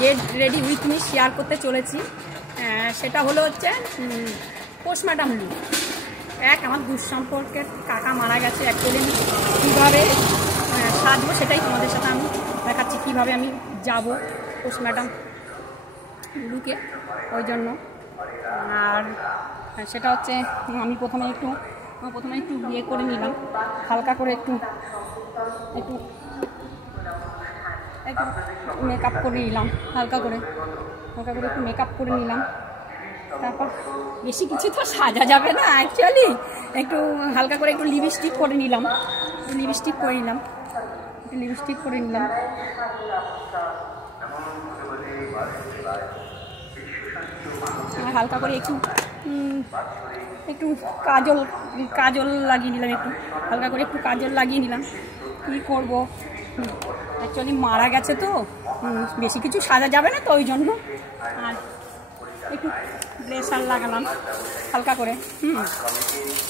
Get ready with me share করতে চলেছি। সেটা হলো হচ্ছে পোস্টমর্টম লুক। আমার দুঃসম্পর্কের কাকা মারা গেছে, অ্যাকচুয়ালি আমি কীভাবে সাজবো সেটাই তোমাদের সাথে আমি দেখাচ্ছি, কীভাবে আমি যাব পোস্টমর্টম লুকে, ওই জন্য। আর সেটা হচ্ছে আমি প্রথমে একটু ইয়ে করে নিলাম, হালকা করে একটু মেকআপ করে নিলাম, হালকা করে একটু মেকআপ করে নিলাম। তারপর বেশি কিছু তো সাজা যাবে না, অ্যাকচুয়ালি একটু হালকা করে একটু লিপস্টিক করে নিলাম, আর হালকা করে একটু কাজল লাগিয়ে নিলাম, হালকা করে একটু কাজল লাগিয়ে নিলাম। কী করবো, অ্যাকচুয়ালি মারা গেছে তো বেশি কিছু সাজা যাবে না, তো ওই জন্য। আর একটু ব্লেসার লাগালাম হালকা করে,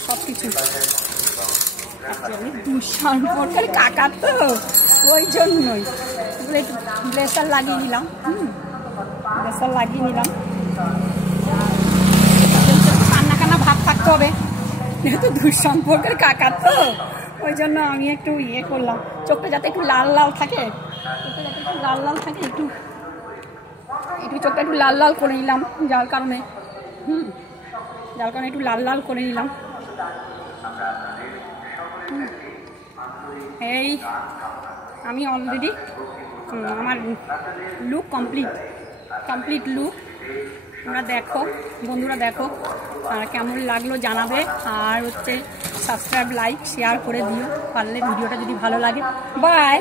সব কিছু। অ্যাকচুয়ালি দুঃসম্পর্কের কাকা তো, ওই জন্যই একটু ব্লেসার লাগিয়ে নিলাম, কান্না ভাব থাকতে হবে, যেহেতু দুঃসম্পর্কের কাকা তো, ওই জন্য আমি একটু ইয়ে করলাম, চোখটা যাতে একটু লাল লাল থাকে, একটু চোখটা একটু লাল লাল করে নিলাম, যার কারণে একটু লাল করে নিলাম। এই আমি অলরেডি আমার লুক কমপ্লিট লুক। তোমরা দেখো, বন্ধুরা দেখো, আর কেমন লাগলো জানাবে। আর হচ্ছে সাবস্ক্রাইব, লাইক, শেয়ার করে দিও পারলে ভিডিওটা যদি ভালো লাগে। বাই।